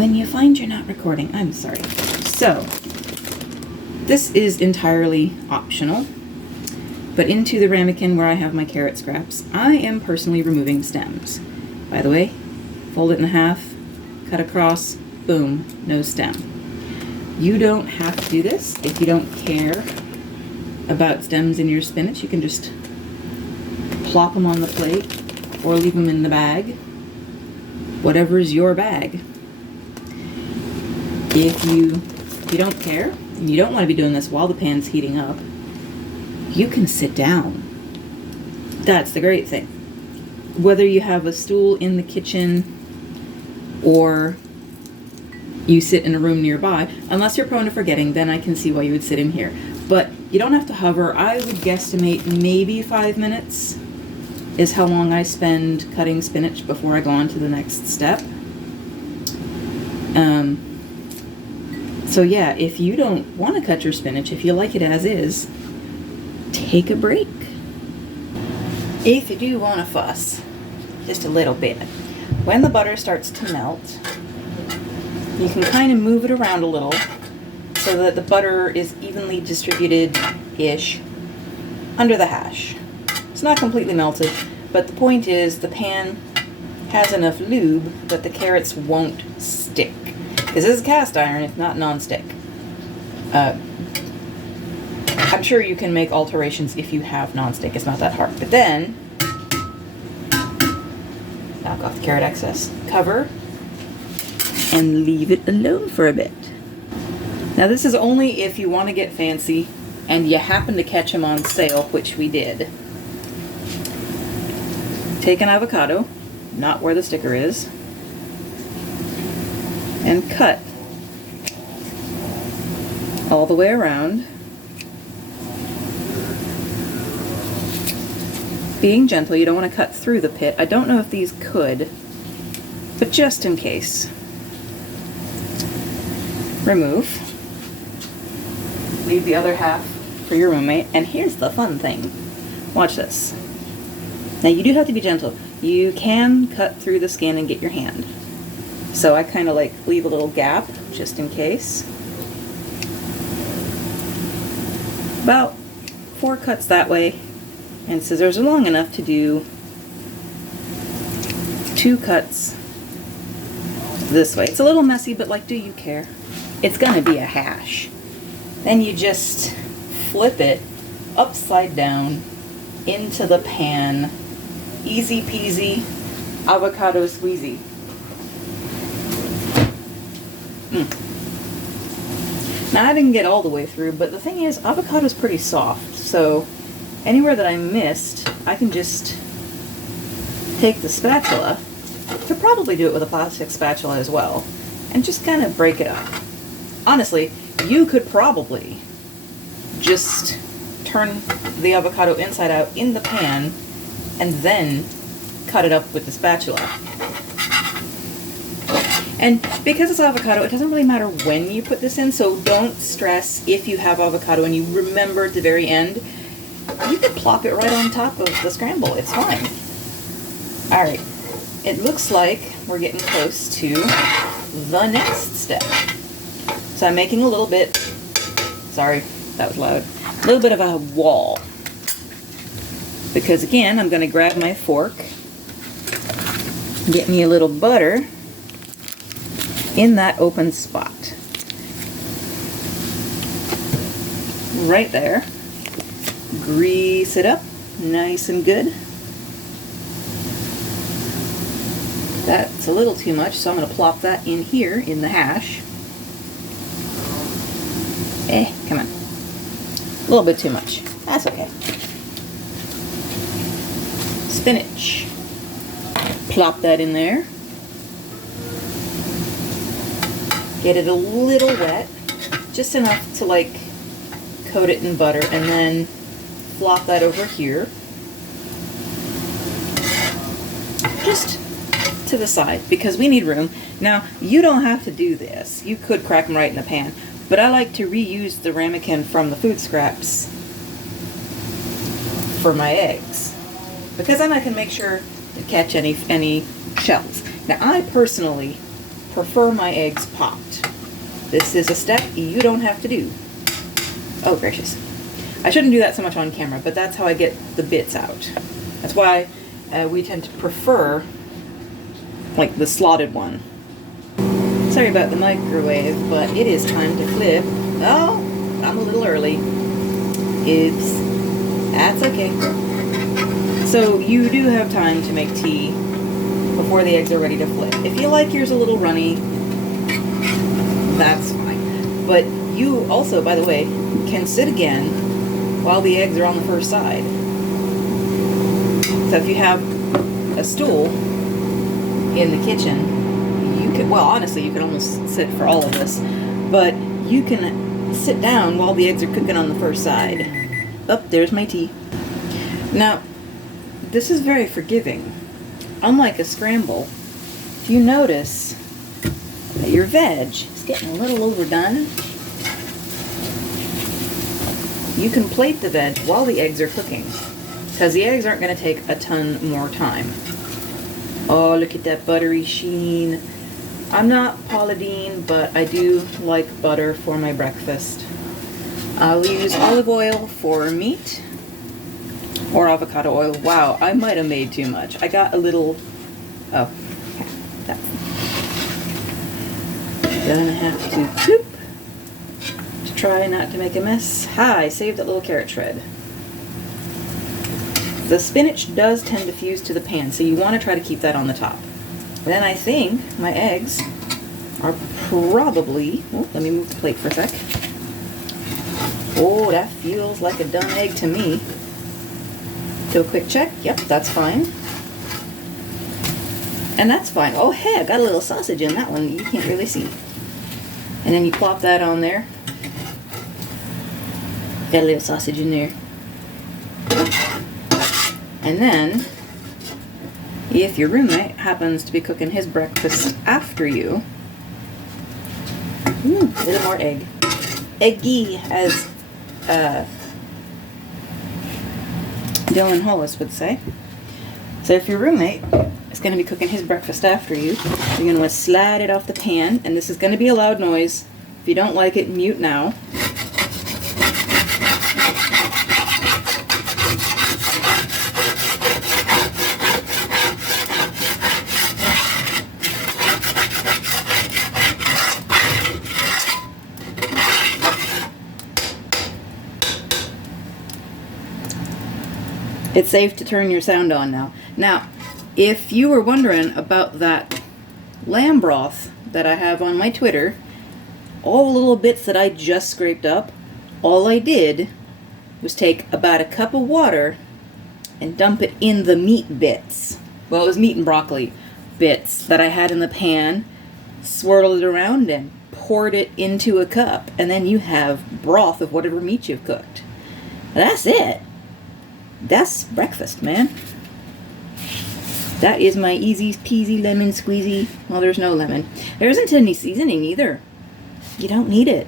When you find you're not recording, I'm sorry. So, this is entirely optional, but into the ramekin where I have my carrot scraps, I am personally removing stems. By the way, fold it in half, cut across, boom, no stem. You don't have to do this if you don't care about stems in your spinach. You can just plop them on the plate or leave them in the bag. Whatever's your bag. If you don't care, and you don't want to be doing this while the pan's heating up, you can sit down. That's the great thing. Whether you have a stool in the kitchen or you sit in a room nearby, unless you're prone to forgetting, then I can see why you would sit in here. But you don't have to hover. I would guesstimate maybe 5 minutes is how long I spend cutting spinach before I go on to the next step. So yeah, if you don't want to cut your spinach, if you like it as is, take a break. If you do want to fuss, just a little bit, when the butter starts to melt, you can kind of move it around a little so that the butter is evenly distributed-ish under the hash. It's not completely melted, but the point is the pan has enough lube that the carrots won't stick. This is cast iron, it's not non-stick. I'm sure you can make alterations if you have non-stick, it's not that hard. But then, knock off the carrot excess, cover, and leave it alone for a bit. Now this is only if you want to get fancy and you happen to catch them on sale, which we did. Take an avocado, not where the sticker is, and cut all the way around, being gentle. You don't want to cut through the pit. I don't know if these could, but just in case, remove, leave the other half for your roommate. And here's the fun thing, watch this. Now you do have to be gentle. You can cut through the skin and get your hand. So I kind of like leave a little gap just in case. About 4 cuts that way, and scissors are long enough to do 2 cuts this way. It's a little messy, but like, do you care? It's gonna be a hash. Then you just flip it upside down into the pan. Easy peasy, avocado squeezy. Now I didn't get all the way through, but the thing is, avocado is pretty soft, so anywhere that I missed, I can just take the spatula. You could probably do it with a plastic spatula as well, and just kind of break it up. Honestly, you could probably just turn the avocado inside out in the pan and then cut it up with the spatula. And because it's avocado, it doesn't really matter when you put this in, so don't stress if you have avocado and you remember at the very end. You could plop it right on top of the scramble. It's fine. All right. It looks like we're getting close to the next step. So I'm making a little bit, sorry, that was loud, a little bit of a wall. Because again, I'm going to grab my fork, get me a little butter in that open spot. Right there. Grease it up nice and good. That's a little too much, so I'm going to plop that in here in the hash. Come on. A little bit too much. That's okay. Spinach. Plop that in there. Get it a little wet, just enough to like coat it in butter, and then flop that over here. Just to the side, because we need room. Now, you don't have to do this. You could crack them right in the pan, but I like to reuse the ramekin from the food scraps for my eggs, because then I can make sure to catch any shells. Now, I personally prefer my eggs popped. This is a step you don't have to do. Oh, gracious. I shouldn't do that so much on camera, but that's how I get the bits out. That's why we tend to prefer, like, the slotted one. Sorry about the microwave, but it is time to flip. Oh, I'm a little early. Oops. That's okay. So you do have time to make tea before the eggs are ready to flip. If you like yours a little runny, that's fine. But you also, by the way, can sit again while the eggs are on the first side. So if you have a stool in the kitchen, you could, well, honestly, you could almost sit for all of this, but you can sit down while the eggs are cooking on the first side. Oh, there's my tea. Now, this is very forgiving. Unlike a scramble, if you notice that your veg is getting a little overdone, you can plate the veg while the eggs are cooking, because the eggs aren't going to take a ton more time. Oh, look at that buttery sheen. I'm not Paula Deen, but I do like butter for my breakfast. I'll use olive oil for meat, or avocado oil. Wow, I might have made too much. I got a little, oh, that's, gonna have to poop to try not to make a mess. I saved that little carrot shred. The spinach does tend to fuse to the pan, so you want to try to keep that on the top. Then I think my eggs are probably, oh, let me move the plate for a sec. Oh, that feels like a done egg to me. Do a quick check. Yep, that's fine. And that's fine. Oh, hey, I got a little sausage in that one you can't really see. And then you plop that on there. Got a little sausage in there. And then, if your roommate happens to be cooking his breakfast after you, a little more egg. Eggy, as Dylan Hollis would say. So if your roommate is going to be cooking his breakfast after you, you're going to slide it off the pan, and this is going to be a loud noise. If you don't like it, mute now. It's safe to turn your sound on now. Now, if you were wondering about that lamb broth that I have on my Twitter, all the little bits that I just scraped up, all I did was take about a cup of water and dump it in the meat bits. Well, it was meat and broccoli bits that I had in the pan, swirled it around and poured it into a cup, and then you have broth of whatever meat you've cooked. That's it. That's breakfast, man. That is my easy peasy lemon squeezy. Well, there's no lemon. There isn't any seasoning either. You don't need it.